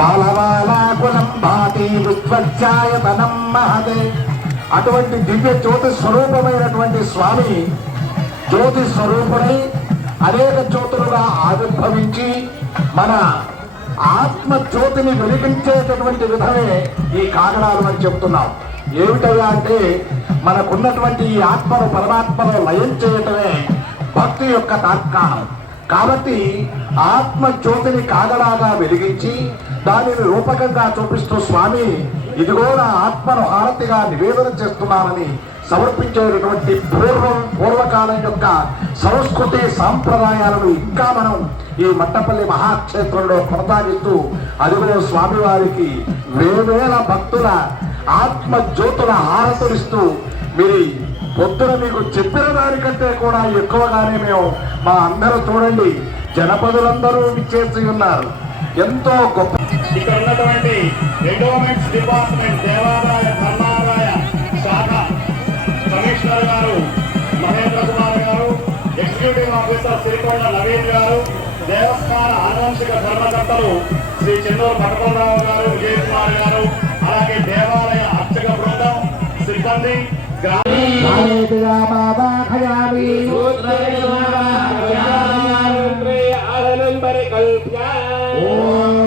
జ్వాలమాలాకులం భాతి విశ్వచ్ఛాయతనం మహదే. అటువంటి దివ్య జ్యోతి స్వరూపమైనటువంటి స్వామి జ్యోతి స్వరూపుడై అనేక జ్యోతులుగా ఆవిర్భవించి మన ఆత్మ జ్యోతిని వెలిగించేటటువంటి విధమే ఈ కాగడాలు అని చెప్తున్నాం. ఏమిటగా అంటే మనకున్నటువంటి ఈ ఆత్మను పరమాత్మలో లయం చేయటమే భక్తి యొక్క తాత్కాణం. కాబట్టి ఆత్మ జ్యోతిని కాగడాగా వెలిగించి దానిని రూపకంగా చూపిస్తూ స్వామి ఇదిగో నా ఆత్మను హారతిగా నివేదన చేస్తున్నానని సమర్పించేటటువంటి పూర్వకాలం యొక్క సంస్కృతి సాంప్రదాయాలను ఇంకా మనం ఈ మట్టపల్లి మహాక్షేత్రంలో కొనసాగిస్తూ అదిగో స్వామివారికి వేవేల భక్తుల ఆత్మ జ్యోతుల హారతులిస్తూ మీరు పొద్దున మీకు చెప్పిన దానికంటే కూడా ఎక్కువగానే మేము మా అందరూ చూడండి జనపదులందరూ విచ్చేసి ఉన్నారు. ఎంతో గొప్ప ఇక్కడ ఉన్నటువంటి ఎండోమెంట్స్ డిపార్ట్మెంట్ దేవాదాయ ధర్మాదాయ శాఖ కమిషనర్ గారు మహేంద్ర కుమార్ గారు, ఎగ్జిక్యూటివ్ ఆఫీసర్ సిరికొండ నవీన్ గారు, దేవస్థాన ఆనువంశిక ధర్మకర్తలు శ్రీ చెన్నూరు పటపలరావు గారు, విజయ్ కుమార్ గారు, అలాగే దేవాలయ అర్చక బృందం సిబ్బంది ఓం